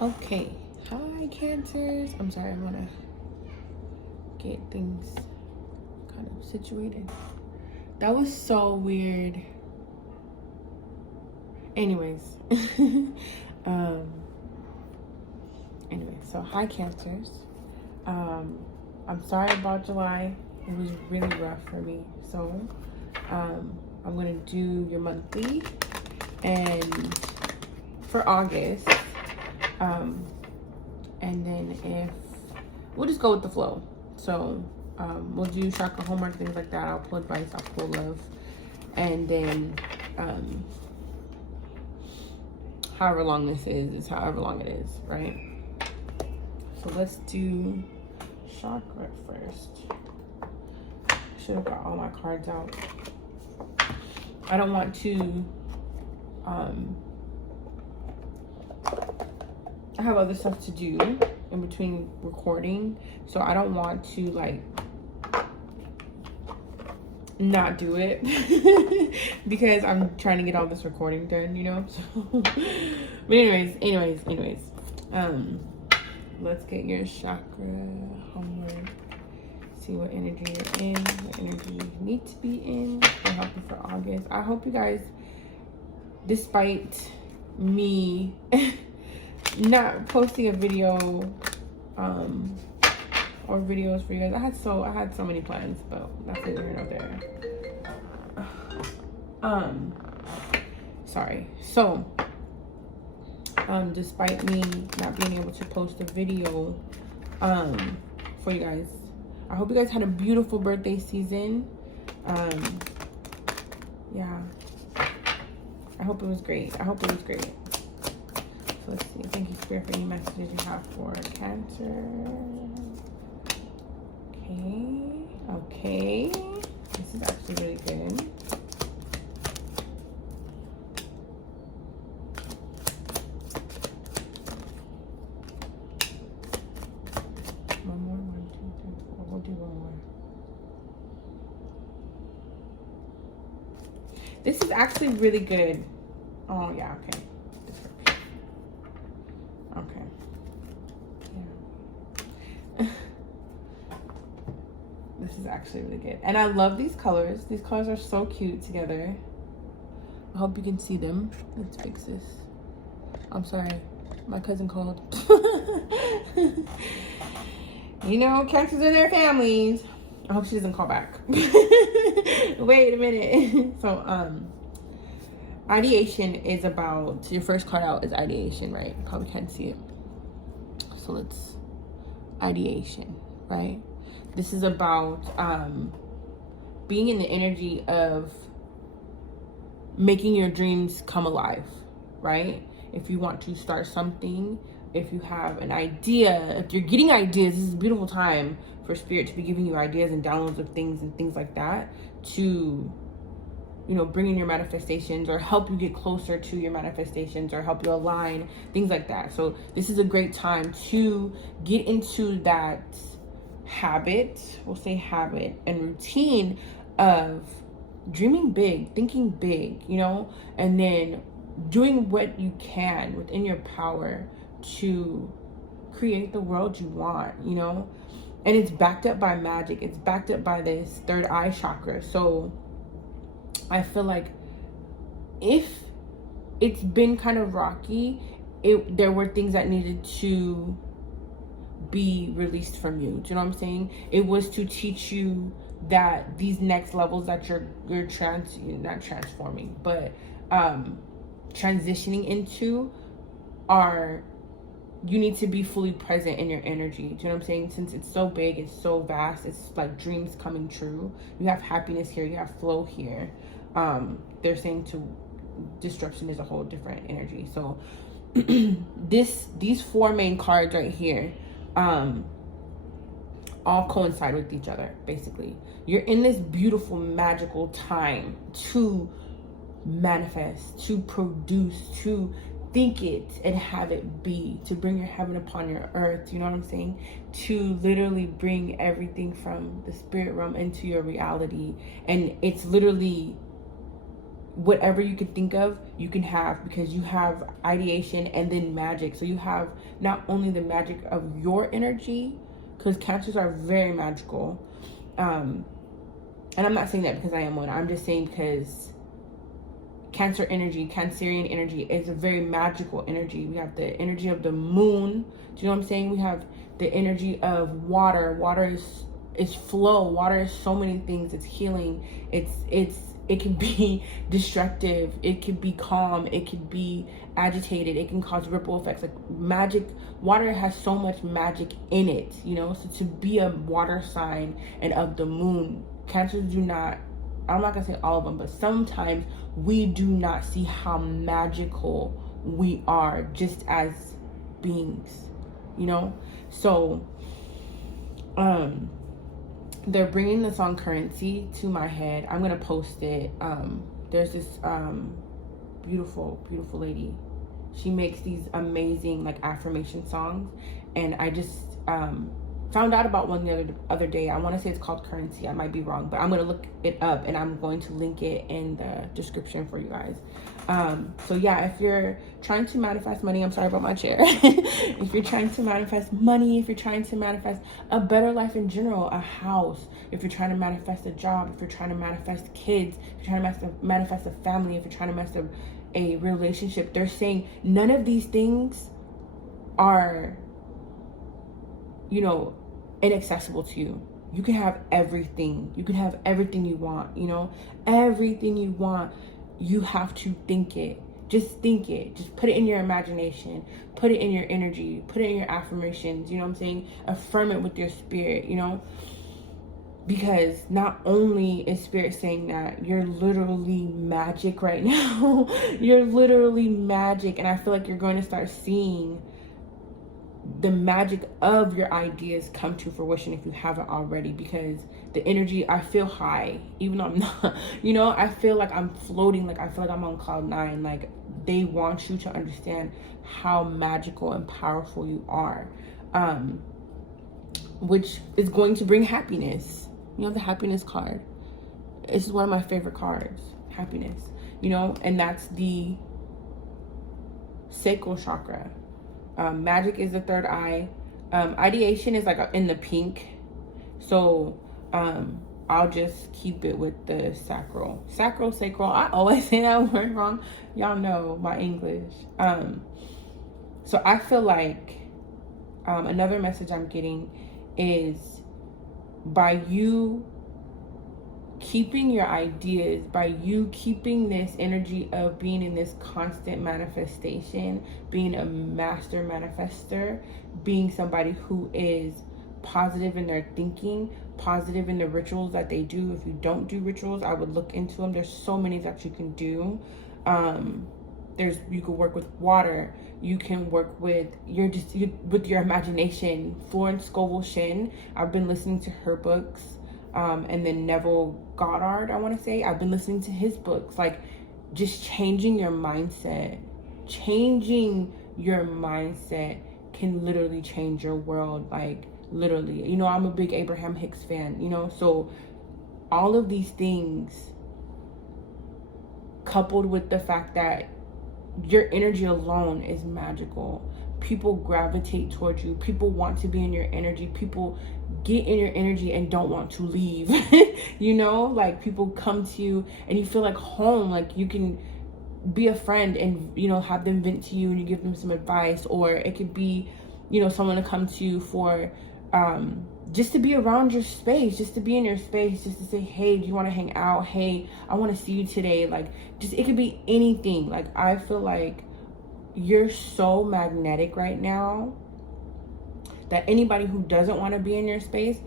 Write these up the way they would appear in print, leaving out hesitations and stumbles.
Okay, hi Cancers. I'm sorry, I want to get things kind of situated. That was so weird. Anyways, um, anyway, so hi Cancers. I'm sorry about July. It was really rough for me. So, I'm gonna do your monthly, and for August, and then if we'll just go with the flow. So we'll do chakra homework, things like that. I'll pull advice, I'll pull love, and then however long this is however long it is, right? So let's do chakra first. Should have got all my cards out. I don't want to I have other stuff to do in between recording, so I don't want to like not do it because I'm trying to get all this recording done, you know. So, but anyways, let's get your chakra homework. See what energy you're in, what energy you need to be in. Will help you for August. I hope you guys, despite me not posting a video or videos for you guys, I had so many plans, but that's neither here nor there. Sorry. So despite me not being able to post a video for you guys, I hope you guys had a beautiful birthday season. Yeah, I hope it was great. So let's see. Thank you, Spirit, for any messages you have for Cancer. Okay. This is actually really good. One more. 1, 2, 3, 4. We'll do one more. This is actually really good. Oh yeah. Okay. Okay. Yeah. This is actually really good. And I love these colors. These colors are so cute together. I hope you can see them. Let's fix this. I'm sorry. My cousin called. You know, Cancers in their families. I hope she doesn't call back. Wait a minute. So, ideation is about, your first card out is ideation, right? You probably can't see it. So let's, ideation, right? This is about being in the energy of making your dreams come alive, right? If you want to start something, if you have an idea, if you're getting ideas, this is a beautiful time for Spirit to be giving you ideas and downloads of things and things like that to, you know, bring in your manifestations or help you get closer to your manifestations or help you align, things like that. So this is a great time to get into that habit, we'll say habit and routine of dreaming big, thinking big, you know, and then doing what you can within your power to create the world you want, you know. And it's backed up by magic. It's backed up by this third eye chakra. So I feel like if it's been kind of rocky, there were things that needed to be released from you. Do you know what I'm saying? It was to teach you that these next levels that you're not transforming, but transitioning into are, you need to be fully present in your energy. Do you know what I'm saying? Since it's so big, it's so vast, it's like dreams coming true. You have happiness here, you have flow here. They're saying to disruption is a whole different energy. So these 4 main cards right here all coincide with each other. Basically, you're in this beautiful magical time to manifest, to produce, to think it and have it be, to bring your heaven upon your earth. You know what I'm saying? To literally bring everything from the spirit realm into your reality. And it's literally, whatever you could think of, you can have, because you have ideation and then magic. So you have not only the magic of your energy, because Cancers are very magical. And I'm not saying that because I am one. I'm just saying because Cancer energy, Cancerian energy is a very magical energy. We have the energy of the moon. Do you know what I'm saying? We have the energy of water. Water is flow. Water is so many things. It's healing. It can be destructive. It can be calm. It can be agitated. It can cause ripple effects. Like magic, water has so much magic in it, you know? So to be a water sign and of the moon, Cancers do not, I'm not gonna say all of them, but sometimes we do not see how magical we are just as beings, you know? So, they're bringing the song Currency to my head. I'm gonna post it. There's this beautiful lady. She makes these amazing like affirmation songs, and I just found out about one the other day. I want to say it's called Currency. I might be wrong, but I'm gonna look it up and I'm going to link it in the description for you guys. So yeah, if you're trying to manifest money, I'm sorry about my chair. If you're trying to manifest money, if you're trying to manifest a better life in general, a house, if you're trying to manifest a job, if you're trying to manifest kids, if you're trying to manifest a family, if you're trying to manifest a relationship, they're saying none of these things are, you know, inaccessible to you. You can have everything. You can have everything you want, you know, everything you want. You have to think it. Just think it. Just put it in your imagination. Put it in your energy. Put it in your affirmations. You know what I'm saying? Affirm it with your spirit, you know? Because not only is spirit saying that, you're literally magic right now. You're literally magic. And I feel like you're going to start seeing the magic of your ideas come to fruition if you haven't already, because the energy, I feel high, even though I'm not, you know, I feel like I'm floating, like I feel like I'm on cloud nine. Like they want you to understand how magical and powerful you are, which is going to bring happiness. You know, the happiness card, this is one of my favorite cards, happiness, you know, and that's the sacral chakra. Magic is the third eye. Ideation is like in the pink. So I'll just keep it with the sacral. Sacral. I always say that word wrong. Y'all know my English. So I feel like another message I'm getting is, by you keeping your ideas, by you keeping this energy of being in this constant manifestation, being a master manifester, being somebody who is positive in their thinking, positive in the rituals that they do. If you don't do rituals, I would look into them. There's so many that you can do. You could work with water. You can work with with your imagination. Florence Scovel Shinn, I've been listening to her books. And then Neville Goddard, I want to say, I've been listening to his books. Like, just changing your mindset can literally change your world. Like, literally, you know, I'm a big Abraham Hicks fan, you know, so all of these things coupled with the fact that your energy alone is magical. People gravitate towards you. People want to be in your energy. People get in your energy and don't want to leave. You know, like people come to you and you feel like home. Like you can be a friend and, you know, have them vent to you and you give them some advice. Or it could be, you know, someone to come to you for just to be around your space, just to be in your space, just to say, hey, do you want to hang out? Hey, I want to see you today. Like, just, it could be anything. Like, I feel like you're so magnetic right now that anybody who doesn't want to be in your space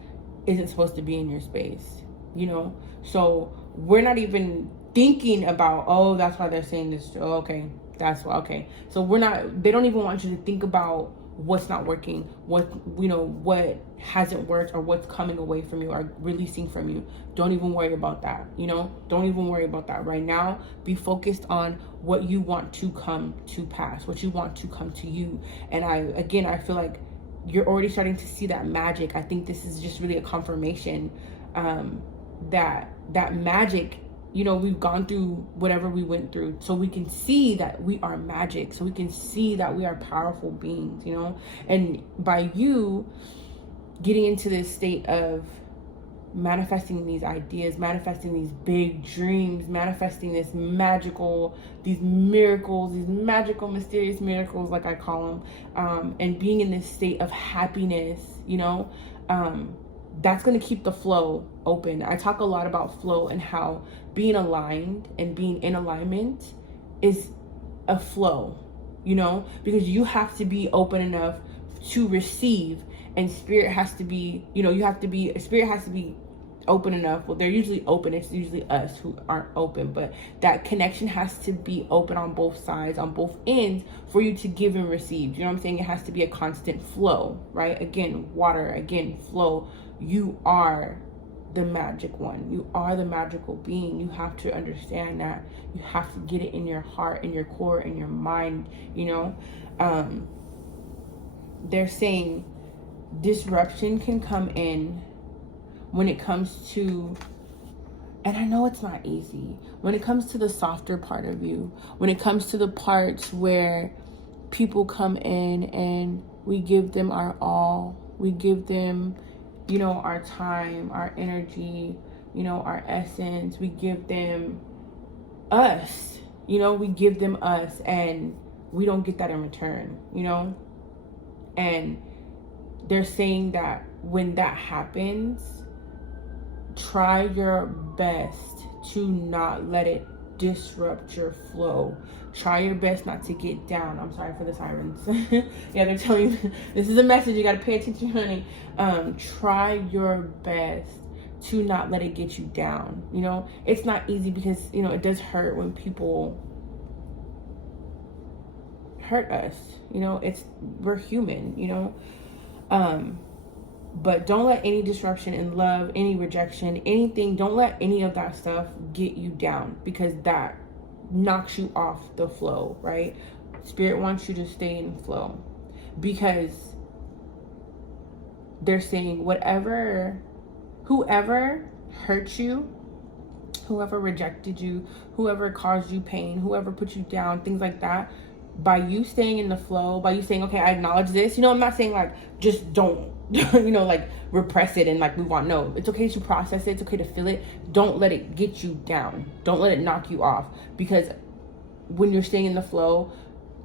isn't supposed to be in your space, you know? So we're not even thinking about, oh, that's why they're saying this. Oh, okay, that's why, okay. So they don't even want you to think about what's not working, what, you know, what hasn't worked or what's coming away from you or releasing from you. Don't even worry about that, you know? Don't even worry about that right now. Be focused on what you want to come to pass, what you want to come to you. And I feel like you're already starting to see that magic. I think this is just really a confirmation that magic we've gone through whatever we went through, so we can see that we are magic, so we can see that we are powerful beings, and by you getting into this state of manifesting these ideas, manifesting these big dreams, manifesting these miracles, these magical, mysterious miracles, like I call them, and being in this state of happiness, that's going to keep the flow open. I talk a lot about flow and how being aligned and being in alignment is a flow, because you have to be open enough to receive, and spirit has to be, spirit has to be open enough. Well, they're usually open. It's usually us who aren't open, but that connection has to be open on both sides, on both ends, for you to give and receive. You know what I'm saying? It has to be a constant flow, right? Again, water, again, flow. You are the magic one. You are the magical being. You have to understand that. You have to get it in your heart, in your core, in your mind, they're saying disruption can come in when it comes to, and I know it's not easy, when it comes to the softer part of you, when it comes to the parts where people come in and we give them our all, we give them, our time, our energy, our essence, we give them us, we give them us, and we don't get that in return, and they're saying that when that happens, try your best to not let it disrupt your flow. Try your best not to get down. I'm sorry for the sirens. Yeah, they're telling you this is a message. You got to pay attention, honey. Try your best to not let it get you down. It's not easy because, it does hurt when people hurt us. We're human, but don't let any disruption in love, any rejection, anything, don't let any of that stuff get you down, because that knocks you off the flow, right? Spirit wants you to stay in flow, because they're saying whoever hurt you, whoever rejected you, whoever caused you pain, whoever put you down, things like that, by you staying in the flow, by you saying, okay, I acknowledge this, I'm not saying like, just don't, like repress it and like move on. No, it's okay to process it. It's okay to feel it. Don't let it get you down. Don't let it knock you off, because when you're staying in the flow,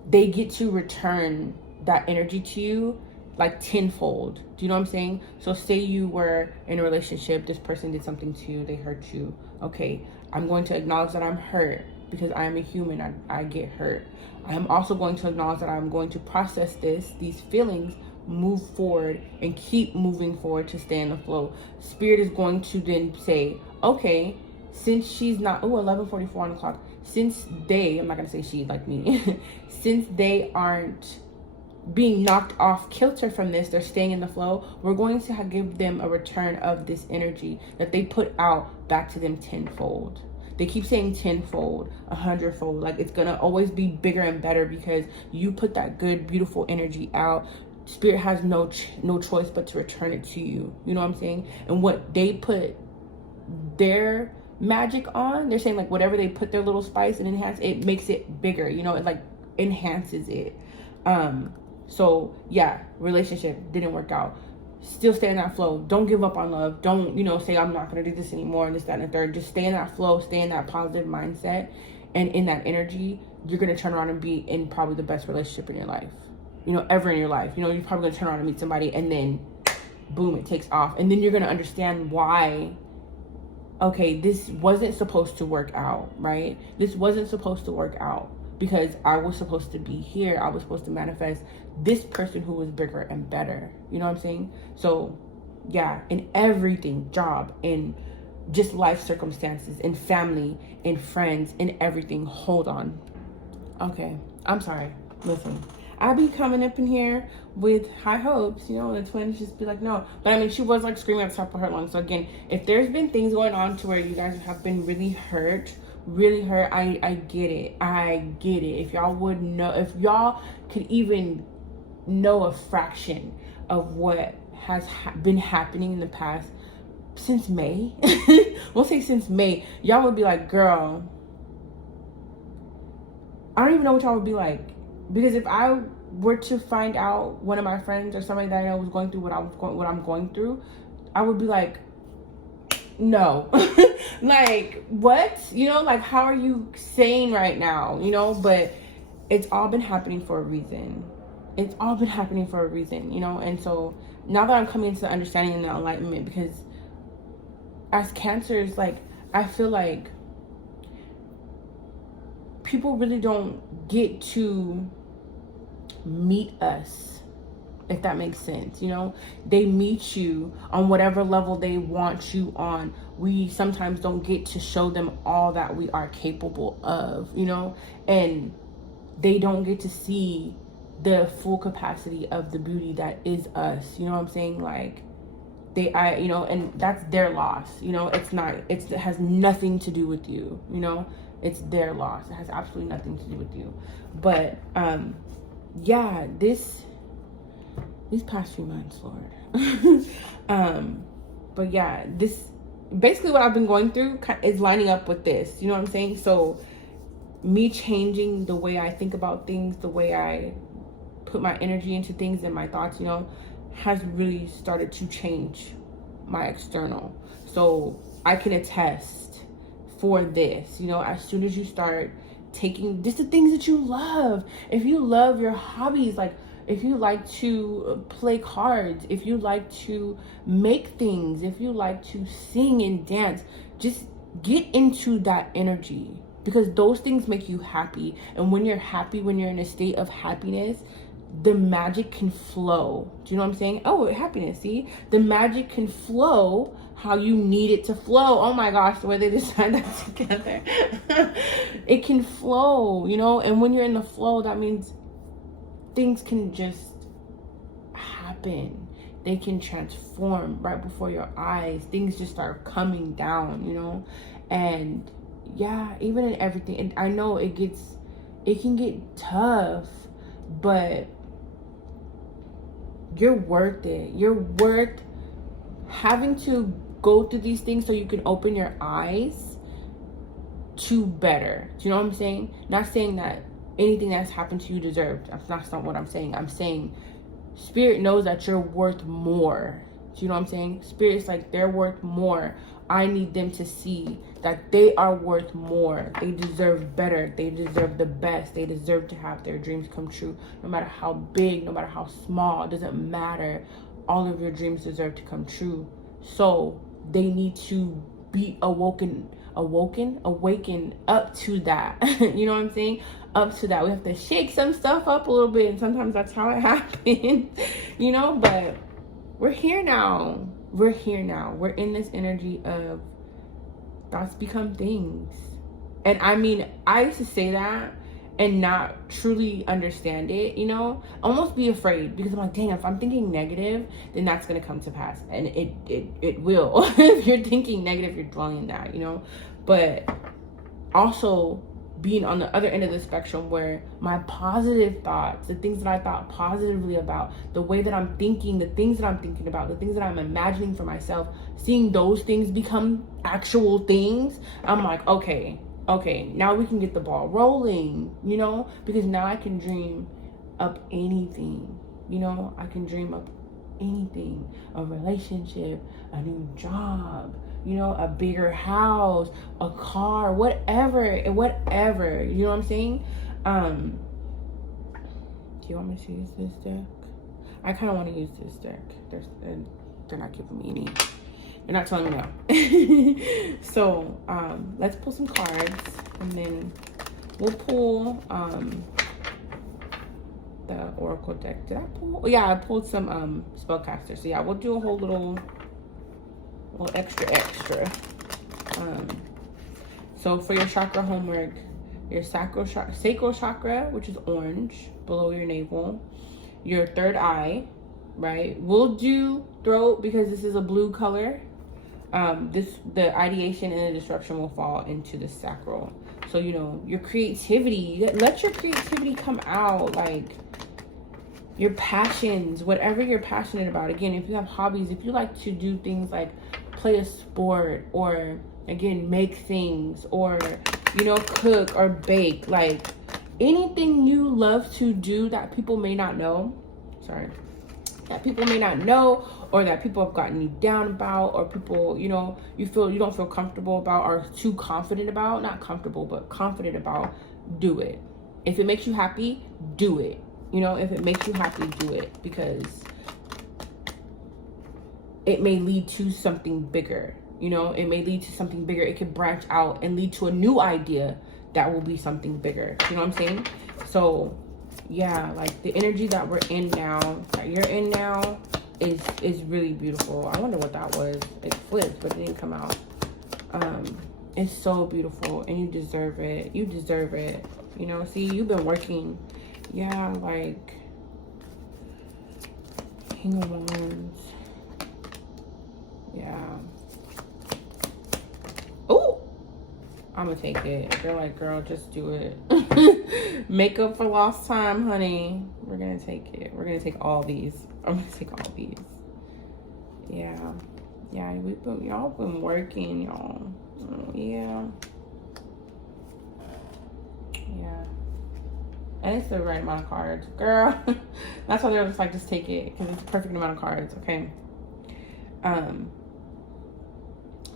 they get to return that energy to you like tenfold. Do you know what I'm saying? So say you were in a relationship, this person did something to you, they hurt you. Okay, I'm going to acknowledge that I'm hurt, because I am a human. I get hurt. I am also going to acknowledge that I'm going to process these feelings, move forward, and keep moving forward to stay in the flow. Spirit is going to then say, okay, since she's not, 11:44 on the clock, since I'm not going to say she like me, since they aren't being knocked off kilter from this, they're staying in the flow, we're going to give them a return of this energy that they put out back to them tenfold. They keep saying tenfold, 100-fold. Like, it's gonna always be bigger and better, because you put that good, beautiful energy out. Spirit has no choice but to return it to you. You know what I'm saying? And what they put their magic on, they're saying like whatever they put their little spice and enhance, it makes it bigger. It like enhances it. So yeah, relationship didn't work out. Still stay in that flow. Don't give up on love. Don't, say I'm not going to do this anymore and this, that, and the third. Just stay in that flow. Stay in that positive mindset. And in that energy, you're going to turn around and be in probably the best relationship in your life. Ever in your life. You're probably going to turn around and meet somebody, and then boom, it takes off. And then you're going to understand why, okay, this wasn't supposed to work out, right? This wasn't supposed to work out, because I was supposed to be here. I was supposed to manifest this person who was bigger and better. You know what I'm saying? So yeah, in everything, job, in just life circumstances, in family, in friends, in everything, hold on. Okay, I'm sorry. Listen, I be coming up in here with high hopes, and the twins just be like, no. But I mean, she was like screaming at the top of her lungs. So again, if there's been things going on to where you guys have been really hurt, I get it. If y'all would know, if y'all could even know a fraction of what has been happening in the past, since May, we'll say since May, y'all would be like, girl, I don't even know what y'all would be like. Because if I were to find out one of my friends or somebody that I know was going through what I'm going through, I would be like, no. Like, what? You know, like, how are you sane right now? You know, but it's all been happening for a reason. It's all been happening for a reason, you know? And so now that I'm coming into the understanding and the enlightenment, because as cancers, like, I feel like people really don't get to meet us, if that makes sense. You know, they meet you on whatever level they want you on. We sometimes don't get to show them all that we are capable of, you know, and they don't get to see the full capacity of the beauty that is us. You know what I'm saying? Like, you know, and that's their loss. You know, it has nothing to do with you. You know, it's their loss. It has absolutely nothing to do with you. But yeah, these past few months, Lord. But yeah, this basically what I've been going through is lining up with this. You know what I'm saying? So me changing the way I think about things, the way I put my energy into things and my thoughts, you know, has really started to change my external. So I can attest for this, you know, as soon as you start taking just the things that you love, if you love your hobbies, like if you like to play cards, if you like to make things, if you like to sing and dance, just get into that energy, because those things make you happy. And when you're happy, when you're in a state of happiness, the magic can flow. Do you know what I'm saying? Oh, happiness. See, the magic can flow how you need it to flow. Oh my gosh, the way they design that together. It can flow, you know, and when you're in the flow, that means things can just happen. They can transform right before your eyes. Things just start coming down, you know, and yeah, even in everything. And I know it can get tough, but you're worth it. You're worth having to go through these things so you can open your eyes to better. Do you know what I'm saying? Not saying that anything that's happened to you deserved. That's not what I'm saying. I'm saying Spirit knows that you're worth more. Do you know what I'm saying? Spirit's like, they're worth more. I need them to see that they are worth more. They deserve better. They deserve the best. They deserve to have their dreams come true. No matter how big, no matter how small, it doesn't matter. All of your dreams deserve to come true. So they need to be awaken up to that. You know what I'm saying? Up to that. We have to shake some stuff up a little bit, and sometimes that's how it happens. You know, but we're here now. We're in this energy of thoughts become things. And I mean, I used to say that and not truly understand it, you know, almost be afraid, because I'm like, dang, if I'm thinking negative, then that's going to come to pass. And it will. If you're thinking negative, you're dwelling in that, you know. But also being on the other end of the spectrum, where my positive thoughts, the things that I thought positively about, the way that I'm thinking, the things that I'm thinking about, the things that I'm imagining for myself, seeing those things become actual things, I'm like, okay, now we can get the ball rolling, you know, because now I can dream up anything, you know, I can dream up anything, a relationship, a new job, you know, a bigger house, a car, whatever, you know what I'm saying? Do you want me to use this deck? I kind of want to use this deck. They're not giving me any. They're not telling me no. So, let's pull some cards, and then we'll pull the Oracle deck. Did I pull? Oh, yeah, I pulled some spellcaster. So yeah, we'll do a whole little extra. So for your chakra homework, your sacral chakra, which is orange below your navel, your third eye, right? We'll do throat because this is a blue color. The ideation and the disruption will fall into the sacral. So, you know, your creativity, let your creativity come out, like your passions, whatever you're passionate about. Again, if you have hobbies, if you like to do things like play a sport, or again, make things, or, you know, cook or bake. Like, anything you love to do that people may not know, that people may not know, or that people have gotten you down about, or people, you know, you don't feel comfortable about, or too confident about, not comfortable, but confident about, do it. If it makes you happy, do it. You know, if it makes you happy, do it, because it may lead to something bigger. You know, it may lead to something bigger. It could branch out and lead to a new idea that will be something bigger. You know what I'm saying? So yeah, like the energy that we're in now, that you're in now, is really beautiful. I wonder what that was. It flipped, but it didn't come out. It's so beautiful, and you deserve it. You deserve it. You know, see, you've been working. Yeah, like King of Wands. Yeah. Oh, I'm gonna take it. They're like, girl, just do it. Make up for lost time, honey. We're gonna take it. We're gonna take all these. I'm gonna take all these. Yeah. Yeah, y'all been working, y'all. Yeah. Yeah. And it's the right amount of cards. Girl. That's why they're just like, just take it. Because it's the perfect amount of cards, okay?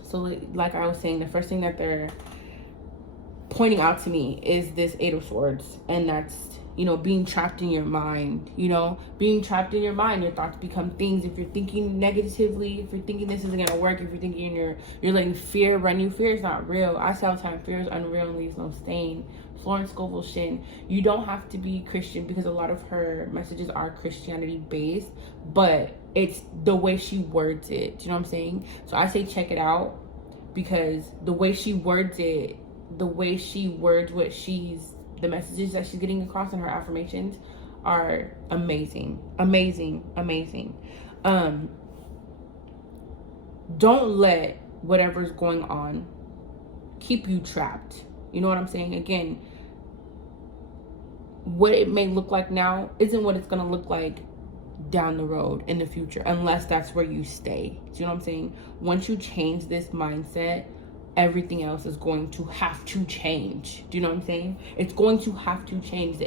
So like I was saying, the first thing that they're pointing out to me is this Eight of Swords. And that's, you know, being trapped in your mind. You know, being trapped in your mind. Your thoughts become things. If you're thinking negatively, if you're thinking this isn't gonna work, if you're thinking you're letting fear run you, fear is not real. I say all the time, fear is unreal and leaves no stain. Florence Scovel Shin. You don't have to be Christian, because a lot of her messages are Christianity based, but it's the way she words it. Do you know what I'm saying? So I say check it out, because the way she words it, the way she words the messages that she's getting across in her affirmations are amazing. Amazing. Amazing. Don't let whatever's going on keep you trapped. You know what I'm saying? Again, what it may look like now isn't what it's going to look like down the road in the future, unless that's where you stay. Do you know what I'm saying? Once you change this mindset, everything else is going to have to change. Do you know what I'm saying? It's going to have to change. The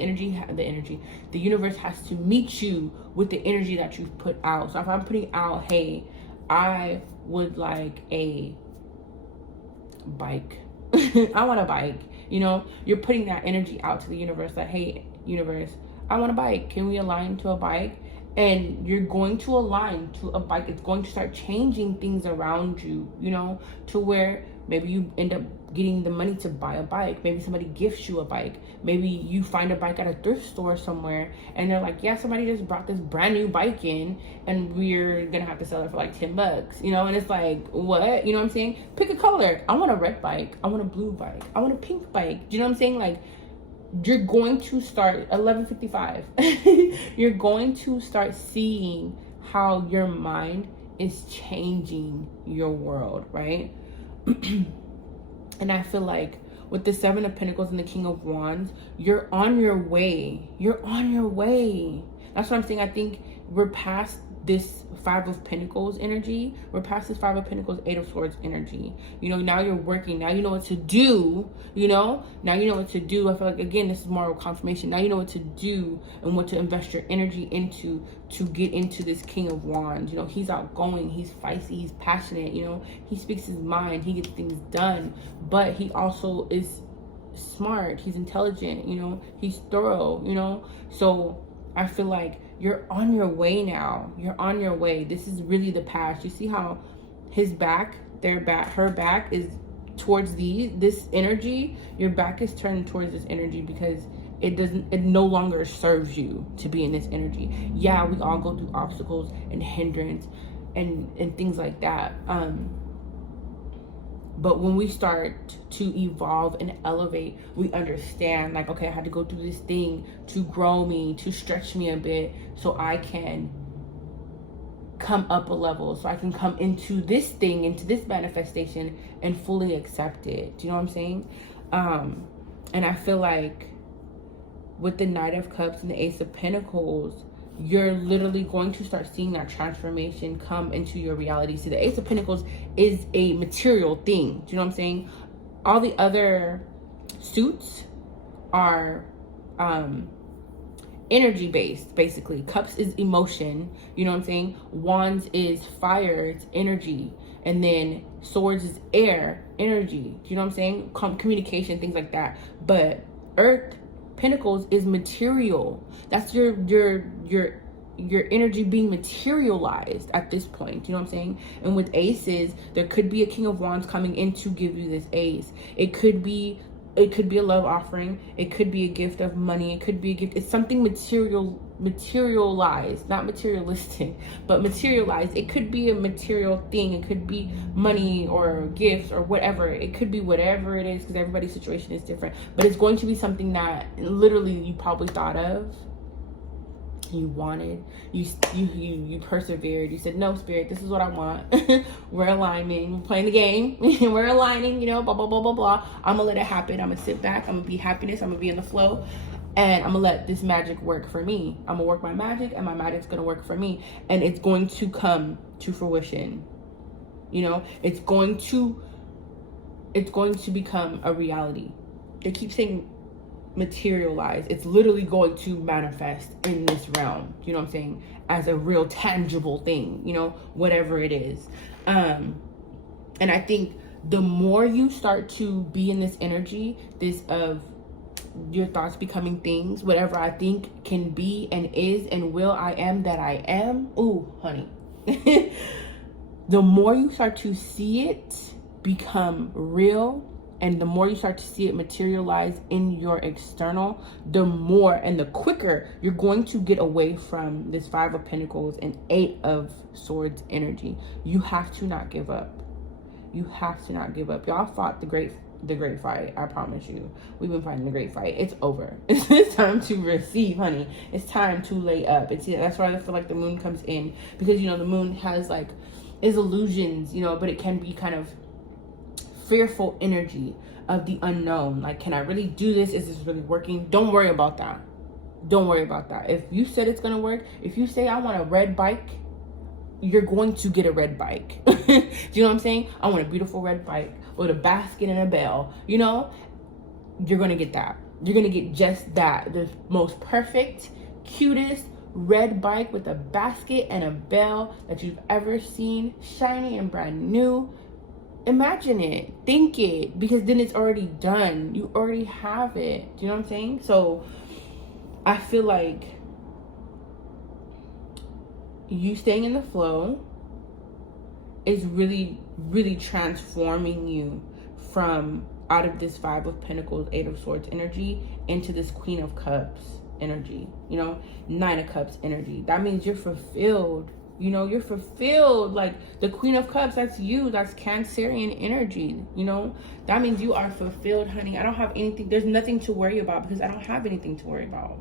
universe has to meet you with the energy that you've put out. So if I'm putting out, hey, I would like a bike. I want a bike. You know, you're putting that energy out to the universe that, hey, universe, I want a bike. Can we align to a bike? And you're going to align to a bike. It's going to start changing things around you, you know, to where maybe you end up getting the money to buy a bike. Maybe somebody gifts you a bike. Maybe you find a bike at a thrift store somewhere and they're like, yeah, somebody just brought this brand new bike in and we're gonna have to sell it for like $10, you know? And it's like, what? You know what I'm saying? Pick a color. I want a red bike. I want a blue bike. I want a pink bike. Do you know what I'm saying? Like, you're going to start 11:55. You're going to start seeing how your mind is changing your world, right? And I feel like with the Seven of Pentacles and the King of Wands, you're on your way. You're on your way. That's what I'm saying. I think we're past this Five of Pentacles energy. We're past this Five of Pentacles, Eight of Swords energy. You know, now you're working. Now you know what to do. You know, now you know what to do. I feel like, again, this is more of a confirmation. Now you know what to do and what to invest your energy into to get into this King of Wands. You know, he's outgoing. He's feisty. He's passionate. You know, he speaks his mind. He gets things done. But he also is smart. He's intelligent. You know, he's thorough. You know, so I feel like you're on your way now. You're on your way. This is really the past. You see how his back, her back is towards this energy. Your back is turned towards this energy because it no longer serves you to be in this energy. Yeah, we all go through obstacles and hindrance and things like that. But when we start to evolve and elevate, we understand, like, okay, I had to go through this thing to grow me, to stretch me a bit, so I can come up a level, so I can come into this thing, into this manifestation, and fully accept it. Do you know what I'm saying? And I feel like with the Knight of Cups and the Ace of Pentacles, you're literally going to start seeing that transformation come into your reality. See, the Ace of Pentacles is a material thing. Do you know what I'm saying? All the other suits are energy based, basically. Cups is emotion, you know what I'm saying? Wands is fire, it's energy. And then swords is air, energy. Do you know what I'm saying? Communication, things like that. But Earth, Pentacles is material. That's your energy being materialized at this point. You know what I'm saying? And with aces, there could be a King of Wands coming in to give you this ace. It could be a love offering. It could be a gift of money. It could be a gift. It's something materialized, not materialistic, but materialized. It could be a material thing. It could be money or gifts or whatever. It could be whatever it is, because everybody's situation is different. But it's going to be something that literally you probably thought of, you wanted, you persevered. You said, no, Spirit, this is what I want. We're aligning, we're playing the game. We're aligning, you know, blah, blah, blah, blah, blah. I'm gonna let it happen. I'm gonna sit back. I'm gonna be happiness. I'm gonna be in the flow. And I'm gonna let this magic work for me. I'm gonna work my magic, and my magic's gonna work for me. And it's going to come to fruition. You know, it's going to become a reality. They keep saying materialize. It's literally going to manifest in this realm, you know what I'm saying, as a real tangible thing, you know, whatever it is. And I think the more you start to be in this energy, this of your thoughts becoming things, whatever I think can be and is and will, I am that I am. Ooh, honey. The more you start to see it become real, and the more you start to see it materialize in your external, the more and the quicker you're going to get away from this Five of Pentacles and Eight of Swords energy. You have to not give up. You have to not give up. Y'all fought the great fight. I promise you. We've been fighting the great fight. It's over. It's time to receive, honey. It's time to lay up. That's why I feel like the moon comes in, because, you know, the moon has like, is illusions, you know, but it can be kind of fearful energy of the unknown. Like, can I really do this? Is this really working? Don't worry about that. Don't worry about that. If you said it's gonna work, if you say I want a red bike, you're going to get a red bike. Do you know what I'm saying? I want a beautiful red bike with a basket and a bell. You know, you're gonna get that. You're gonna get just that. The most perfect, cutest red bike with a basket and a bell that you've ever seen, shiny and brand new. Imagine it, think it, because then it's already done. You already have it. Do you know what I'm saying? So I feel like you staying in the flow is really, really transforming you from out of this Five of Pentacles, Eight of Swords energy into this Queen of Cups energy, you know, Nine of Cups energy. That means you're fulfilled. You know, you're fulfilled. Like the Queen of Cups, that's you. That's Cancerian energy. You know, that means you are fulfilled, honey. I don't have anything. There's nothing to worry about, because I don't have anything to worry about.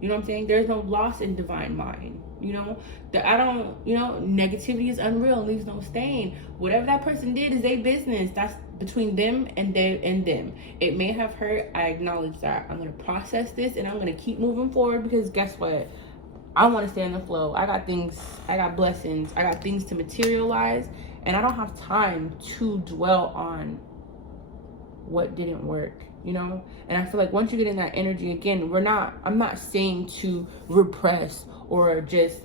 You know what I'm saying? There's no loss in divine mind. You know, negativity is unreal and leaves no stain. Whatever that person did is their business. That's between them and them. It may have hurt. I acknowledge that. I'm going to process this, and I'm going to keep moving forward, because guess what? I want to stay in the flow. I got things, I got blessings, I got things to materialize, and I don't have time to dwell on what didn't work, you know? And I feel like once you get in that energy, again, I'm not saying to repress or just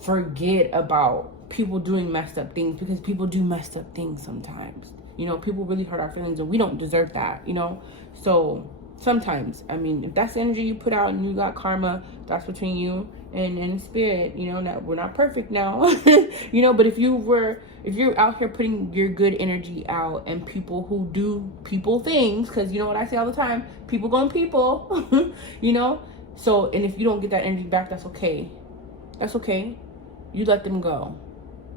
forget about people doing messed up things, because people do messed up things sometimes. You know, people really hurt our feelings, and we don't deserve that, you know? So sometimes, I mean, if that's the energy you put out and you got karma, that's between you and spirit, you know, that we're not perfect now. You know, but if you're out here putting your good energy out, and people who do people things, because you know what I say all the time, people gonna people. You know, so, and if you don't get that energy back, that's okay. That's okay. You let them go.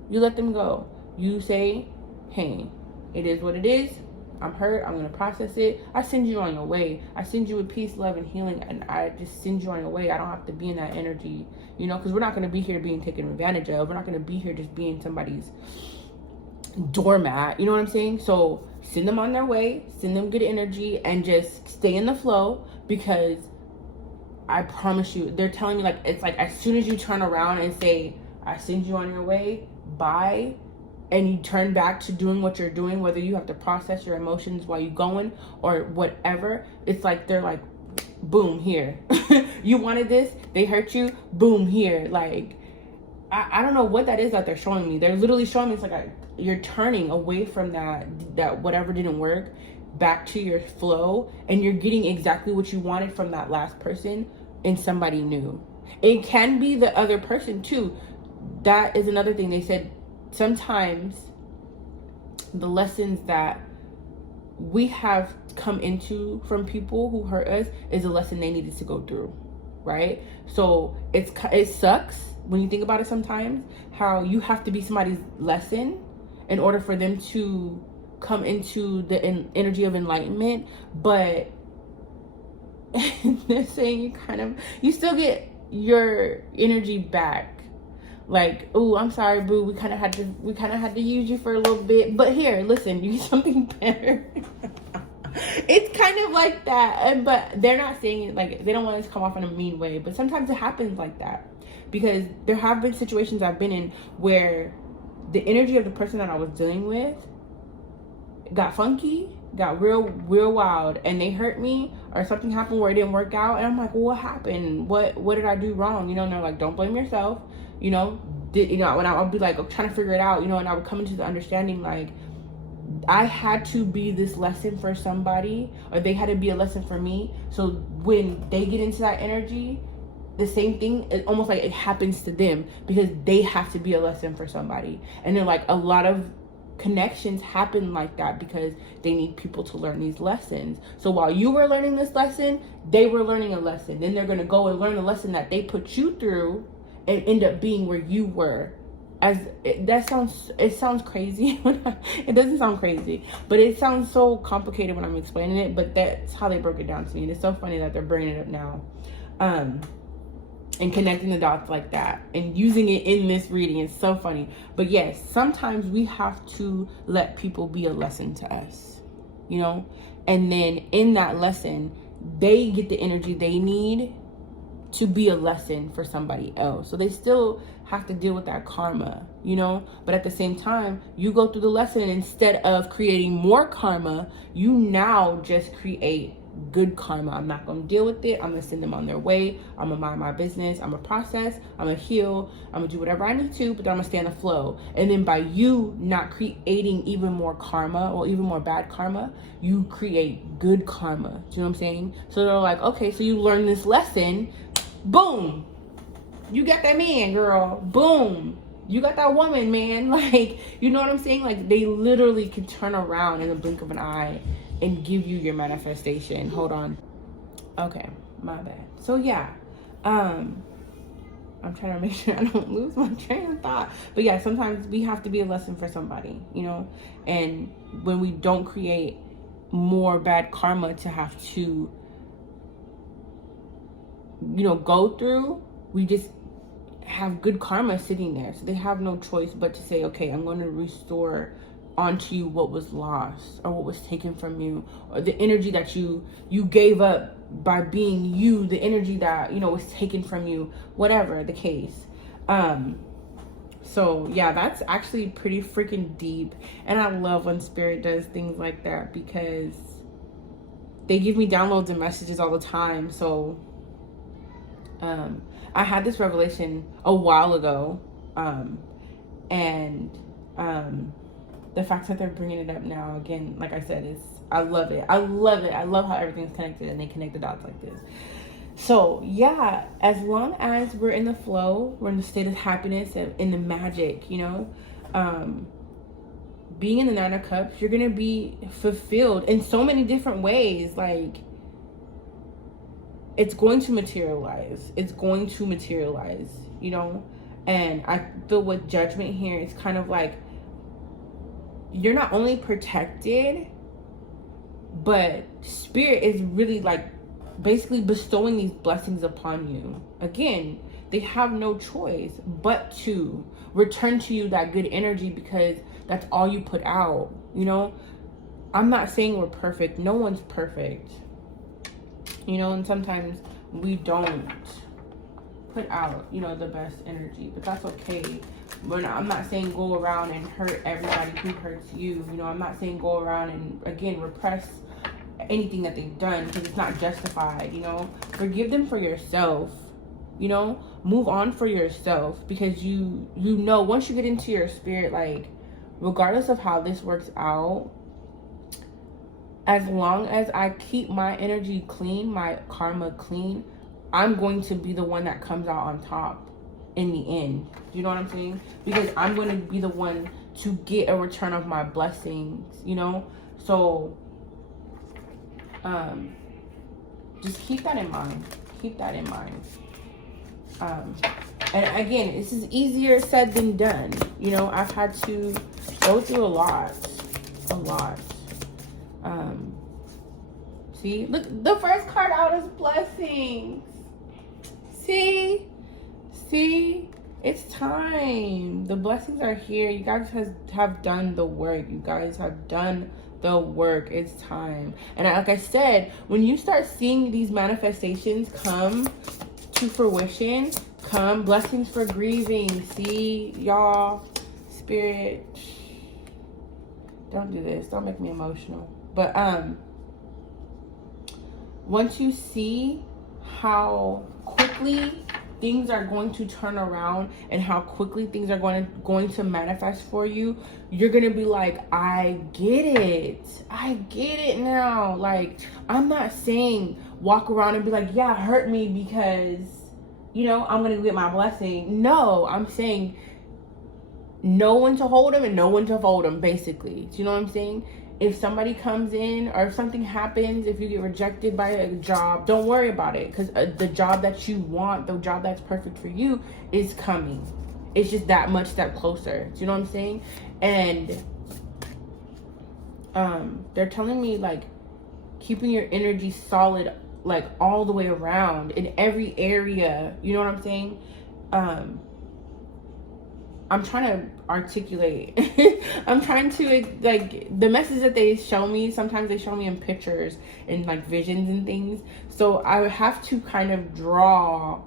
You let them go. You say, hey, it is what it is. I'm hurt. I'm going to process it. I send you on your way. I send you with peace, love, and healing. And I just send you on your way. I don't have to be in that energy, you know, because we're not going to be here being taken advantage of. We're not going to be here just being somebody's doormat. You know what I'm saying? So send them on their way. Send them good energy, and just stay in the flow, because I promise you, they're telling me, like, it's like as soon as you turn around and say, I send you on your way, bye, and you turn back to doing what you're doing, whether you have to process your emotions while you're going or whatever, it's like they're like, boom, here. You wanted this, they hurt you, boom, here. Like, I don't know what that is that they're showing me. They're literally showing me, it's like you're turning away from that whatever didn't work, back to your flow, and you're getting exactly what you wanted from that last person in somebody new. It can be the other person too. That is another thing. They said sometimes the lessons that we have come into from people who hurt us is a lesson they needed to go through, right? So it sucks when you think about it sometimes, how you have to be somebody's lesson in order for them to come into the energy of enlightenment. But they're saying you still get your energy back. Like, oh, I'm sorry, boo, we kind of had to use you for a little bit, but here, listen, you get something better. It's kind of like that, but they're not saying it like, they don't want it to come off in a mean way, but sometimes it happens like that, because there have been situations I've been in where the energy of the person that I was dealing with got funky, got real wild, and they hurt me, or something happened where it didn't work out, and I'm like, well, what happened? What did I do wrong? And they're like, don't blame yourself. When I'll be like, I'm trying to figure it out, and I would come into the understanding, like, I had to be this lesson for somebody, or they had to be a lesson for me. So when they get into that energy, the same thing, it's almost like it happens to them, because they have to be a lesson for somebody. And then, like, a lot of connections happen like that because they need people to learn these lessons. So while you were learning this lesson, they were learning a lesson. Then they're going to go and learn a lesson that they put you through and end up being where you were. It sounds crazy. It doesn't sound crazy, but it sounds so complicated when I'm explaining it, but that's how they broke it down to me. And it's so funny that they're bringing it up now, and connecting the dots like that and using it in this reading. It's so funny. But yes, sometimes we have to let people be a lesson to us, and then in that lesson, they get the energy they need to be a lesson for somebody else. So they still have to deal with that karma, but at the same time, you go through the lesson, and instead of creating more karma, you now just create good karma. I'm not going to deal with it. I'm going to send them on their way. I'm going to mind my business. I'm going to process. I'm going to heal. I'm going to do whatever I need to, but I'm going to stay in the flow. And then by you not creating even more karma or even more bad karma, you create good karma. Do you know what I'm saying? So they're like, okay, so you learn this lesson. Boom. You got that man, girl. Boom. You got that woman, man. Like, you know what I'm saying? Like, they literally can turn around in the blink of an eye and give you your manifestation. Hold on. Okay, my bad. So yeah, I'm trying to make sure I don't lose my train of thought. But yeah, sometimes we have to be a lesson for somebody, and when we don't create more bad karma to have to, go through, we just have good karma sitting there. So they have no choice but to say, okay, I'm going to restore onto you what was lost or what was taken from you, or the energy that you gave up by being you, the energy that was taken from you, whatever the case. So yeah, that's actually pretty freaking deep, and I love when spirit does things like that, because they give me downloads and messages all the time. So I had this revelation a while ago, and the fact that they're bringing it up now, again, like I said, I love it. I love it. I love how everything's connected, and they connect the dots like this. So yeah, as long as we're in the flow, we're in the state of happiness and in the magic, being in the Nine of Cups, you're going to be fulfilled in so many different ways. Like, it's going to materialize. And I feel with Judgment here, it's kind of like, you're not only protected, but spirit is really like basically bestowing these blessings upon you. Again, they have no choice but to return to you that good energy, because that's all you put out. I'm not saying we're perfect. No one's perfect. And sometimes we don't put out, you know, the best energy, but that's okay. I'm not saying go around and hurt everybody who hurts you. You know, I'm not saying go around and, again, repress anything that they've done, because it's not justified. You know, forgive them for yourself. You know, move on for yourself, because you know, once you get into your spirit, like, regardless of how this works out, as long as I keep my energy clean, my karma clean, I'm going to be the one that comes out on top in the end. Do you know what I'm saying? Because I'm going to be the one to get a return of my blessings, you know? So, just keep that in mind. Keep that in mind. And again, this is easier said than done. You know, I've had to go through a lot. See, look, the first card out is blessings. See, it's time. The blessings are here. You guys have done the work. You guys have done the work. It's time. And like I said, when you start seeing these manifestations come to fruition, come blessings for grieving. See, y'all, spirit, don't do this. Don't make me emotional. But once you see how quickly things are going to turn around and how quickly things are going to manifest for you, you're gonna be like, I get it now. Like, I'm not saying walk around and be like, yeah, hurt me because, you know, I'm gonna get my blessing. No, I'm saying know when to hold them and know when to fold them, basically. Do you know what I'm saying? If somebody comes in, or if something happens, if you get rejected by a job, don't worry about it, because the job that you want, the job that's perfect for you, is coming. It's just that much step closer. Do you know what I'm saying? And they're telling me, like, keeping your energy solid, like, all the way around in every area. You know what I'm saying? I'm trying to articulate. I'm trying to, like, the message that they show me, sometimes they show me in pictures and, like, visions and things. So I would have to kind of draw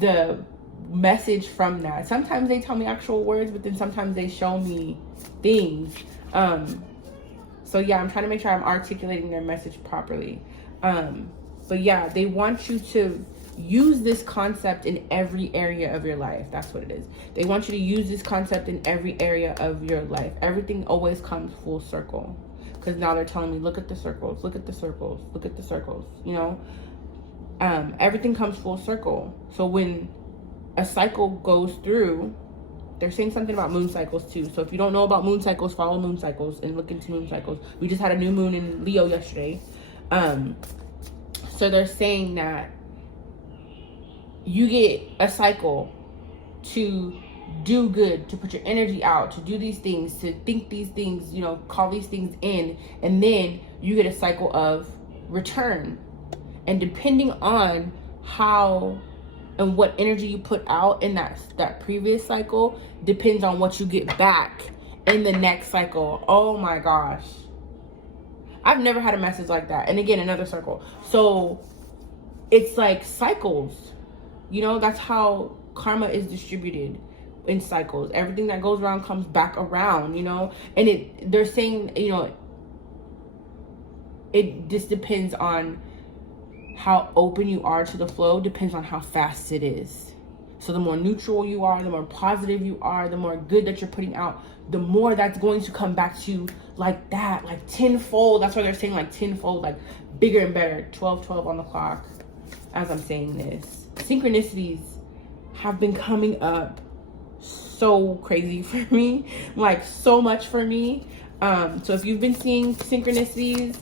the message from that. Sometimes they tell me actual words, but then sometimes they show me things. So yeah, I'm trying to make sure I'm articulating their message properly. But yeah, they want you to use this concept in every area of your life. That's what it is. They want you to use this concept in every area of your life. Everything always comes full circle. Because now they're telling me, look at the circles, look at the circles, look at the circles, you know? Everything comes full circle. So when a cycle goes through, they're saying something about moon cycles too. So if you don't know about moon cycles, follow moon cycles and look into moon cycles. We just had a new moon in Leo yesterday. So they're saying that you get a cycle to do good, to put your energy out, to do these things, to think these things, you know, call these things in, and then you get a cycle of return. And depending on how and what energy you put out in that previous cycle depends on what you get back in the next cycle. Oh my gosh. I've never had a message like that. And again, another circle. So it's like cycles. You know, that's how karma is distributed, in cycles. Everything that goes around comes back around, you know? And they're saying, you know, it just depends on how open you are to the flow, depends on how fast it is. So the more neutral you are, the more positive you are, the more good that you're putting out, the more that's going to come back to you like that, like tenfold. That's why they're saying like tenfold, like bigger and better. 12 on the clock as I'm saying this. Synchronicities have been coming up so crazy for me, like so much for me. So if you've been seeing synchronicities,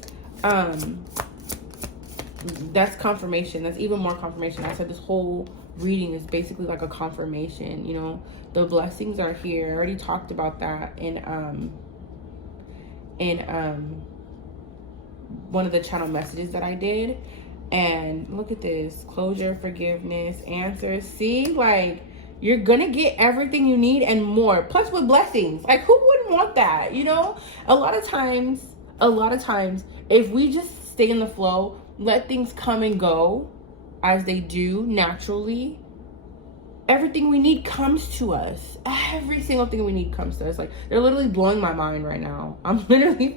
that's confirmation. That's even more confirmation. I said this whole reading is basically like a confirmation, you know. The blessings are here. I already talked about that in one of the channel messages that I did. And look at this, closure, forgiveness, answers. See, like, you're gonna get everything you need and more, plus with blessings. Like, who wouldn't want that, you know? A lot of times if we just stay in the flow, let things come and go, as they do naturally, everything we need comes to us. Every single thing we need comes to us. Like, they're literally blowing my mind right now. I'm literally,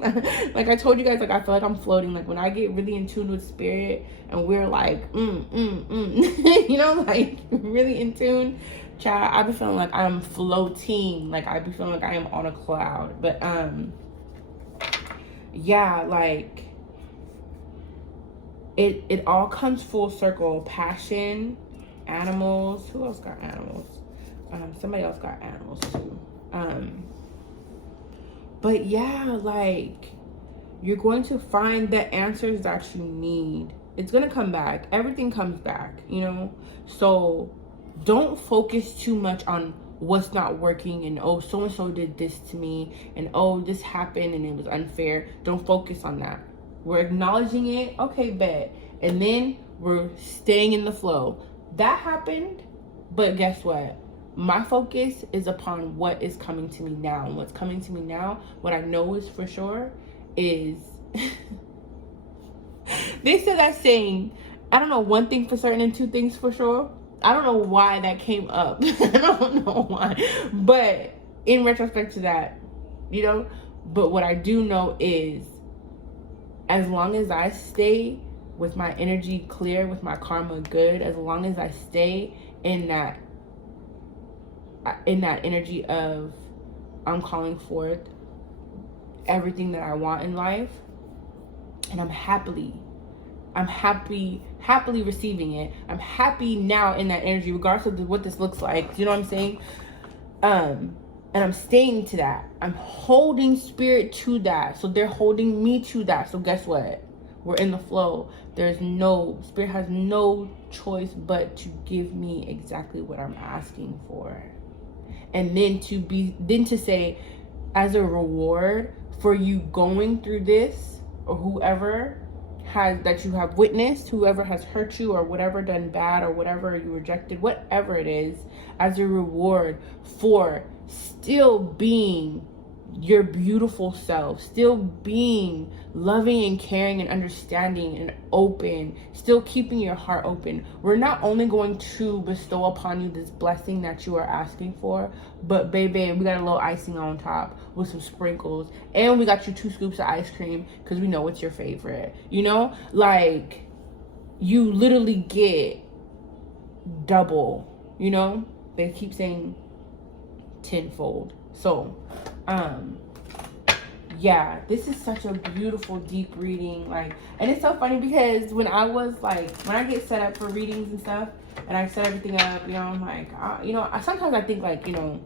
like I told you guys, like, I feel like I'm floating. Like, when I get really in tune with spirit and we're like, you know, like, really in tune, child, I be feeling like I'm floating. Like, I be feeling like I am on a cloud. But, yeah, like, it all comes full circle. Passion, animals. Who else got animals? Somebody else got animals too. But yeah, like, you're going to find the answers that you need. It's gonna come back. Everything comes back, you know? So don't focus too much on what's not working and, oh, so-and-so did this to me, and, oh, this happened and it was unfair. Don't focus on that. We're acknowledging it. Okay, bet. And then we're staying in the flow. That happened, but guess what? My focus is upon what is coming to me now. And what's coming to me now, what I know is for sure, is they said that saying, I don't know one thing for certain and two things for sure. I don't know why that came up. I don't know why. But in retrospect to that, you know, but what I do know is, as long as I stay with my energy clear, with my karma good, as long as I stay in that energy of I'm calling forth everything that I want in life, and I'm happy receiving it. I'm happy now in that energy, regardless of what this looks like. You know what I'm saying? And I'm staying to that. I'm holding spirit to that. So they're holding me to that. So guess what? We're in the flow. Spirit has no choice but to give me exactly what I'm asking for. And then to say, as a reward for you going through this, or whoever that you have witnessed, whoever has hurt you or whatever, done bad or whatever, you rejected, whatever it is, as a reward for still being your beautiful self, still being loving and caring and understanding and open, still keeping your heart open. We're not only going to bestow upon you this blessing that you are asking for, but baby, we got a little icing on top with some sprinkles, and we got you 2 scoops of ice cream because we know it's your favorite. You know, like, you literally get double. You know, they keep saying tenfold. So yeah, this is such a beautiful, deep reading. Like, and it's so funny because when I get set up for readings and stuff, and I set everything up, you know, I'm like, sometimes I think, like, you know,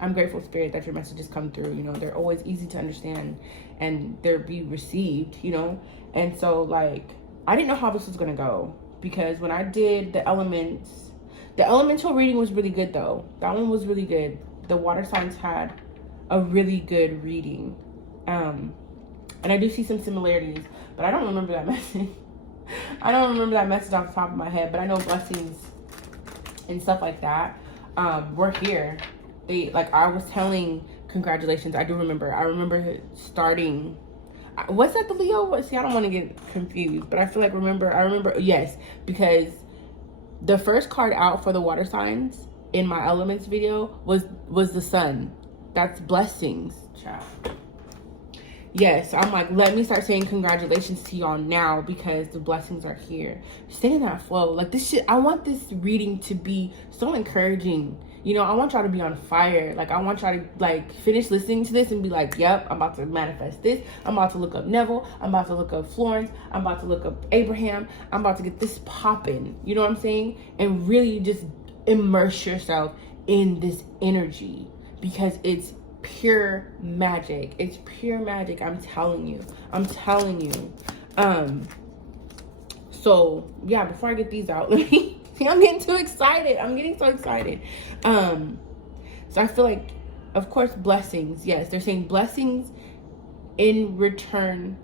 I'm grateful, Spirit, that your messages come through. You know, they're always easy to understand and they're be received, you know. And so, like, I didn't know how this was gonna go, because when I did the elemental reading was really good though. That one was really good. The water signs had a really good reading. And I do see some similarities, but I don't remember that message. I don't remember that message off the top of my head, but I know blessings and stuff like that were here. I was telling congratulations. I do remember. I remember starting. Was that the Leo? See, I don't want to get confused, but I feel like I remember, yes, because the first card out for the water signs in my elements video was the sun. That's blessings, child. Yes, I'm like, let me start saying congratulations to y'all now, because the blessings are here. Stay in that flow. Like, this shit, I want this reading to be so encouraging. You know, I want y'all to be on fire. Like, I want y'all to, like, finish listening to this and be like, yep, I'm about to manifest this. I'm about to look up Neville. I'm about to look up Florence. I'm about to look up Abraham. I'm about to get this popping. You know what I'm saying? And really just immerse yourself in this energy, because it's pure magic. It's pure magic. I'm telling you. So yeah, before I get these out, let me see, I'm getting too excited. I'm getting so excited. So I feel like, of course, blessings. Yes, they're saying blessings in return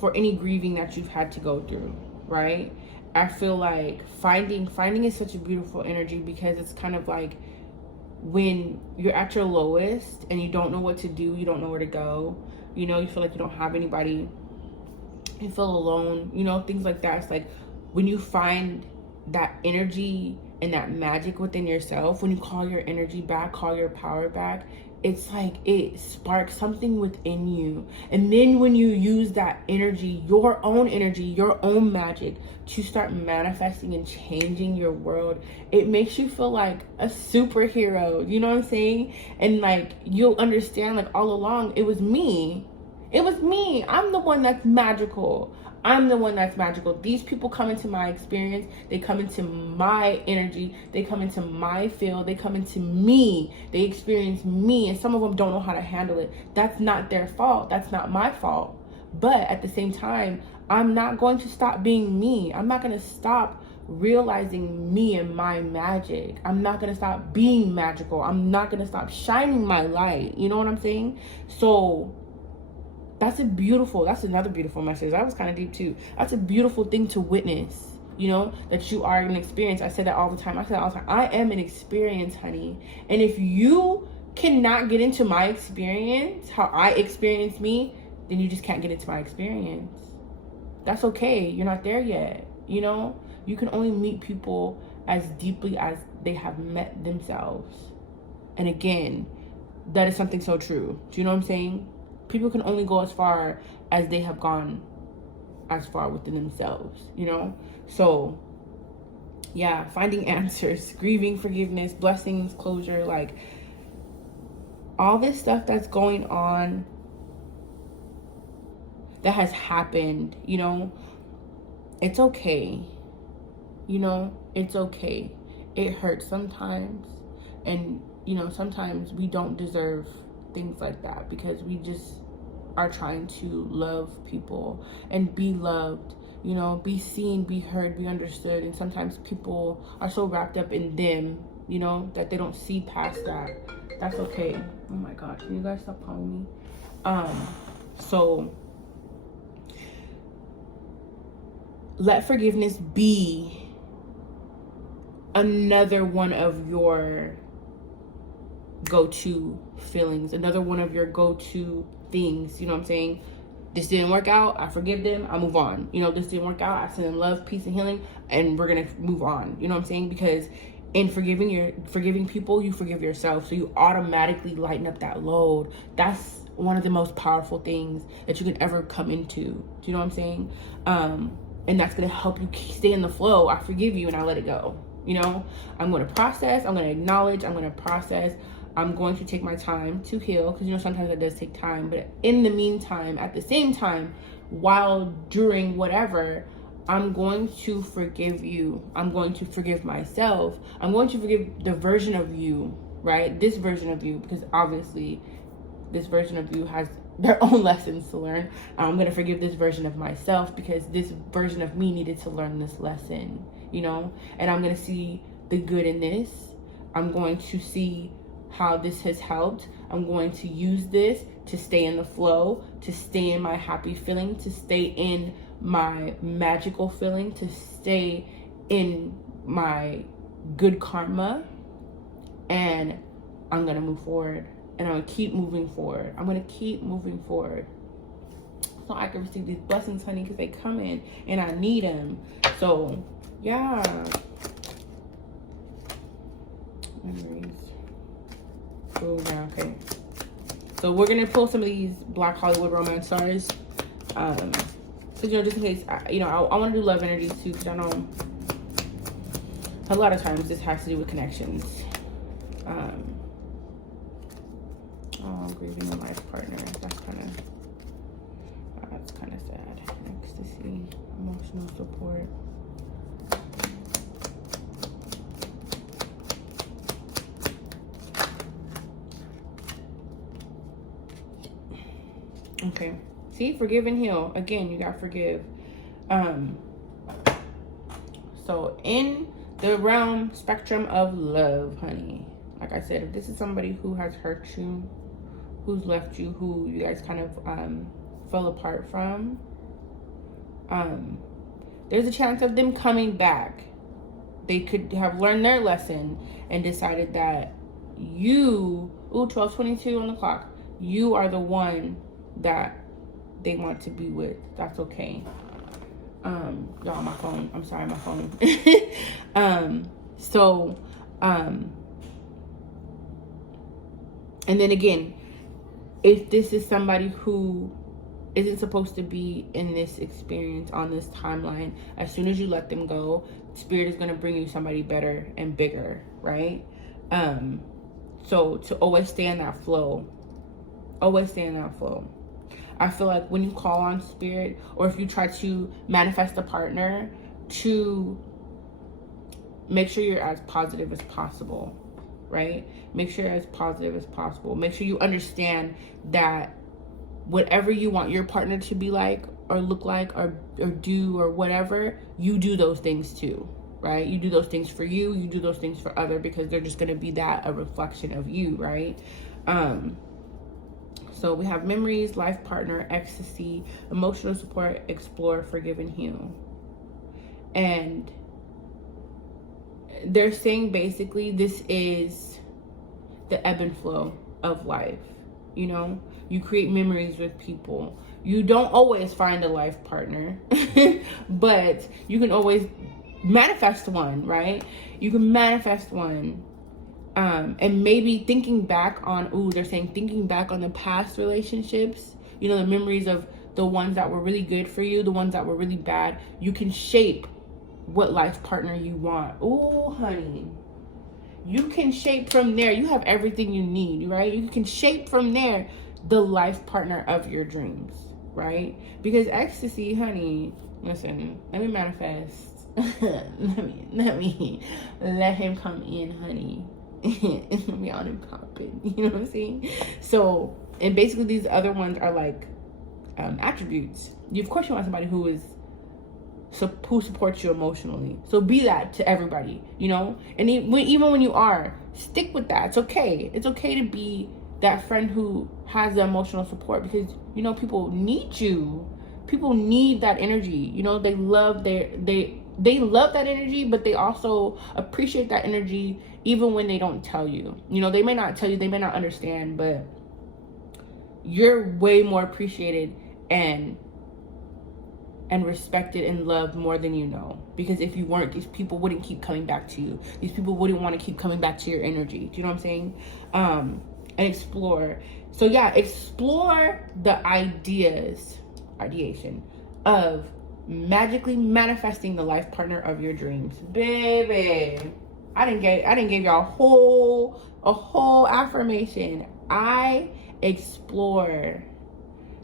for any grieving that you've had to go through, right? I feel like finding is such a beautiful energy, because it's kind of like when you're at your lowest and you don't know what to do, you don't know where to go, you know, you feel like you don't have anybody, you feel alone, you know, things like that. It's like when you find that energy and that magic within yourself, when you call your energy back, call your power back, it's like it sparks something within you. And then when you use that energy, your own magic, to start manifesting and changing your world, it makes you feel like a superhero. You know what I'm saying? And like, you'll understand, like, all along, it was me. I'm the one that's magical. These people come into my experience. They come into my energy. They come into my field. They come into me. They experience me. And some of them don't know how to handle it. That's not their fault. That's not my fault. But at the same time, I'm not going to stop being me. I'm not going to stop realizing me and my magic. I'm not going to stop being magical. I'm not going to stop shining my light. You know what I'm saying? So that's another beautiful message. That was kind of deep too. That's a beautiful thing to witness, you know, that you are an experience. I say that all the time. I am an experience, honey. And if you cannot get into my experience, how I experience me, then you just can't get into my experience. That's okay. You're not there yet. You know, you can only meet people as deeply as they have met themselves. And again, that is something so true. Do you know what I'm saying? People can only go as far as they have gone as far within themselves, you know? So, yeah, finding answers, grieving, forgiveness, blessings, closure, like, all this stuff that's going on, that has happened, you know? It's okay. You know, it's okay. It hurts sometimes. And, you know, sometimes we don't deserve things like that, because we just are trying to love people and be loved, you know, be seen, be heard, be understood. And sometimes people are so wrapped up in them, you know, that they don't see past that. That's okay. Oh my God, can you guys stop calling me? So let forgiveness be another one of your go-to feelings, another one of your go-to things. You know what I'm saying? This didn't work out, I forgive them, I move on. You know, this didn't work out, I send them love, peace, and healing, and we're gonna move on. You know what I'm saying? Because in forgiving people, you forgive yourself, so you automatically lighten up that load. That's one of the most powerful things that you can ever come into. Do you know what I'm saying? And that's gonna help you stay in the flow. I forgive you and I let it go. You know, I'm going to process, I'm going to acknowledge, I'm going to process, I'm going to take my time to heal, because, you know, sometimes that does take time. But in the meantime, at the same time, while during whatever, I'm going to forgive you. I'm going to forgive myself. I'm going to forgive the version of you, right? This version of you, because obviously this version of you has their own lessons to learn. I'm going to forgive this version of myself, because this version of me needed to learn this lesson, you know? And I'm going to see the good in this. I'm going to see how this has helped. I'm going to use this to stay in the flow, to stay in my happy feeling, to stay in my magical feeling, to stay in my good karma. And I'm going to move forward. And I'm going to keep moving forward. I'm going to keep moving forward, so I can receive these blessings, honey, because they come in and I need them. So, yeah. Memories. Oh, yeah, okay. So we're going to pull some of these Black Hollywood romance stars. So, you know, just in case, I want to do love energies too, because I know a lot of times this has to do with connections. Grieving a life partner. That's kind of sad. Ecstasy, emotional support. Okay. See, forgive and heal. Again, you got forgive. So in the realm spectrum of love, honey, like I said, if this is somebody who has hurt you, who's left you, who you guys kind of fell apart from, there's a chance of them coming back. They could have learned their lesson and decided that you, 12:22 on the clock, you are the one that they want to be with. That's okay. Y'all, my phone. I'm sorry, my phone. And then again, if this is somebody who isn't supposed to be in this experience on this timeline, as soon as you let them go, Spirit is going to bring you somebody better and bigger, right? So to always stay in that flow. Always stay in that flow. I feel like when you call on Spirit, or if you try to manifest a partner, to make sure you're as positive as possible, right? Make sure you're as positive as possible. Make sure you understand that whatever you want your partner to be like, or look like, or do, or whatever, you do those things too, right? You do those things for you, you do those things for other, because they're just going to be a reflection of you, right? So we have memories, life partner, ecstasy, emotional support, explore, forgive, and heal. And they're saying basically this is the ebb and flow of life. You know, you create memories with people. You don't always find a life partner, but you can always manifest one, right? You can manifest one. And maybe thinking back on, they're saying thinking back on the past relationships, you know, the memories of the ones that were really good for you, the ones that were really bad, you can shape what life partner you want. Oh, honey, you can shape from there. You have everything you need, right? You can shape from there the life partner of your dreams, right? Because ecstasy, honey, listen, let me manifest. let him come in, honey. Let me on and popping, you know what I'm saying? So, and basically these other ones are like attributes. Of course you want somebody who supports you emotionally. So be that to everybody, you know? And even when you are, stick with that. It's okay. It's okay to be that friend who has the emotional support, because, you know, people need you. People need that energy. You know, they love they love that energy, but they also appreciate that energy even when they don't tell you. You know, they may not tell you, they may not understand, but you're way more appreciated and respected and loved more than you know. Because if you weren't, these people wouldn't keep coming back to you. These people wouldn't want to keep coming back to your energy. Do you know what I'm saying? And explore. So yeah, explore the ideation of magically manifesting the life partner of your dreams. Baby, I didn't give y'all a whole affirmation. I explore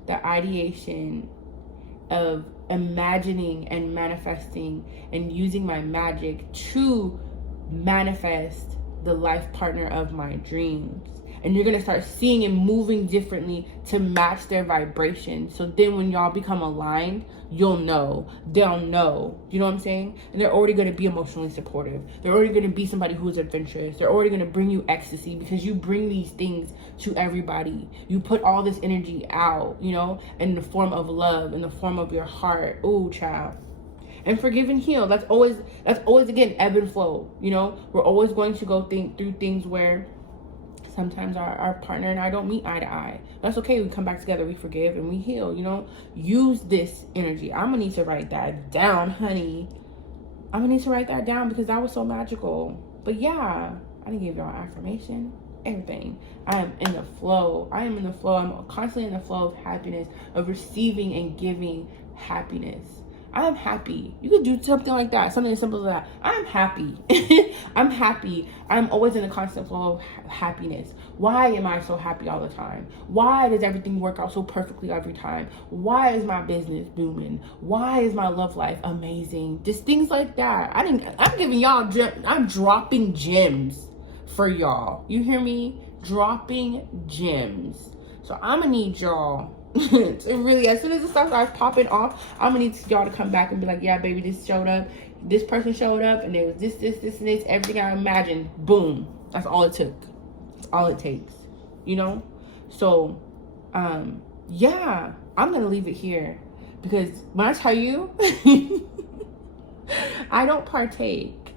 the ideation of imagining and manifesting and using my magic to manifest the life partner of my dreams. And you're going to start seeing and moving differently to match their vibration. So then when y'all become aligned, you'll know. They'll know. You know what I'm saying? And they're already going to be emotionally supportive. They're already going to be somebody who is adventurous. They're already going to bring you ecstasy, because you bring these things to everybody. You put all this energy out, you know, in the form of love, in the form of your heart. Ooh, child. And forgive and heal. That's always again, ebb and flow. You know, we're always going to go through things where sometimes our partner and I don't meet eye to eye. That's okay. We come back together, we forgive, and we heal, you know? Use this energy. I'm going to need to write that down, honey. I'm going to need to write that down, because that was so magical. But yeah, I didn't give y'all affirmation, everything. I am in the flow. I'm constantly in the flow of happiness, of receiving and giving happiness. I am happy. You could do something like that, something as simple as that. I'm happy. I'm happy. I'm always in a constant flow of happiness. Why am I so happy all the time? Why does everything work out so perfectly every time? Why is my business booming? Why is my love life amazing? Just things like that. I'm giving y'all, I'm dropping gems for y'all. You hear me? Dropping gems. So I'm gonna need y'all. It really, as soon as the stuff starts popping off, I'm gonna need y'all to come back and be like, yeah, baby, this showed up, this person showed up, and there was this, and this, everything I imagined. Boom. That's all it took. That's all it takes. You know? So, yeah, I'm gonna leave it here, because when I tell you, I don't partake.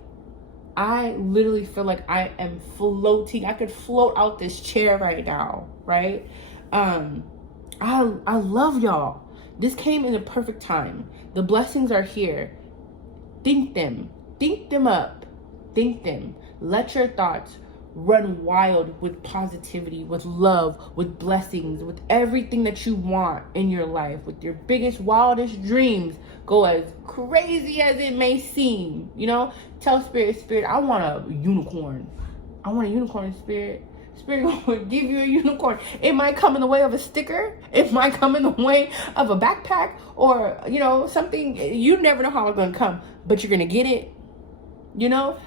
I literally feel like I am floating. I could float out this chair right now, right? I love y'all. This came in the perfect time. The blessings are here. Think them. Think them up. Think them. Let your thoughts run wild with positivity, with love, with blessings, with everything that you want in your life, with your biggest, wildest dreams. Go as crazy as it may seem, you know? Tell Spirit, I want a unicorn. I want a unicorn, Spirit. Spirit will give you a unicorn. It might come in the way of a sticker. It might come in the way of a backpack or, you know, something. You never know how it's going to come, but you're going to get it. You know,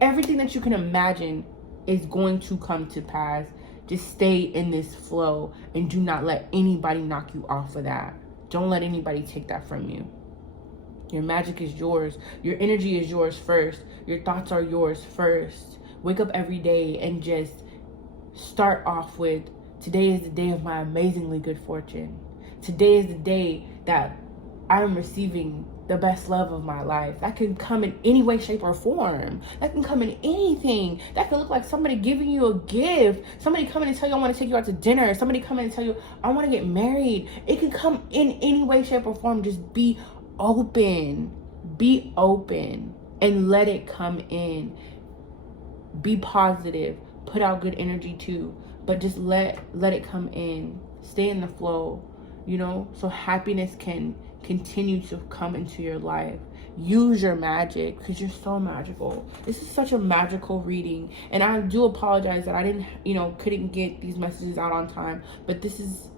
everything that you can imagine is going to come to pass. Just stay in this flow and do not let anybody knock you off of that. Don't let anybody take that from you. Your magic is yours. Your energy is yours first. Your thoughts are yours first. Wake up every day and just start off with, today is the day of my amazingly good fortune. Today is the day that I'm receiving the best love of my life. That can come in any way, shape, or form. That can come in anything. That can look like somebody giving you a gift. Somebody coming and tell you, I want to take you out to dinner. Somebody coming and tell you, I want to get married. It can come in any way, shape, or form. Just be open. Be open and let it come in. Be positive. Put out good energy too, but just let it come in. Stay in the flow, you know, so happiness can continue to come into your life. Use your magic, because you're so magical. This is such a magical reading, and I do apologize that I didn't, you know, couldn't get these messages out on time, but this is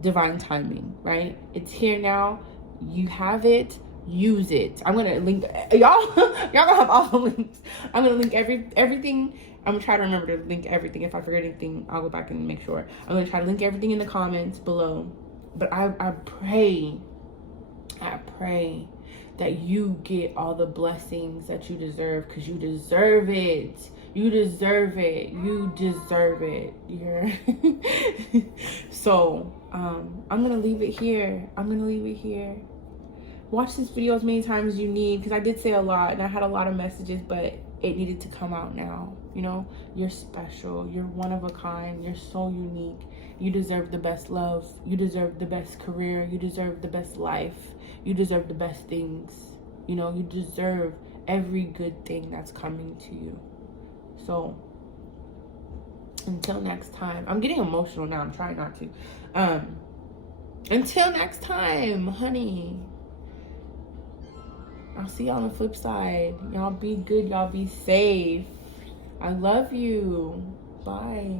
divine timing, right? It's here now. You have it. Use it. I'm gonna link y'all gonna have all the links. I'm gonna link everything. I'm gonna try to remember to link everything. If I forget anything, I'll go back and make sure. I'm gonna try to link everything in the comments below. But I pray that you get all the blessings that you deserve, because you deserve it. You deserve it. You deserve it. You're so I'm gonna leave it here. Watch this video as many times as you need, because I did say a lot and I had a lot of messages, but it needed to come out now. You know, you're special. You're one of a kind. You're so unique. You deserve the best love. You deserve the best career. You deserve the best life. You deserve the best things. You know, you deserve every good thing that's coming to you. So until next time, I'm getting emotional now. I'm trying not to. Until next time, honey. I'll see y'all on the flip side. Y'all be good. Y'all be safe. I love you. Bye.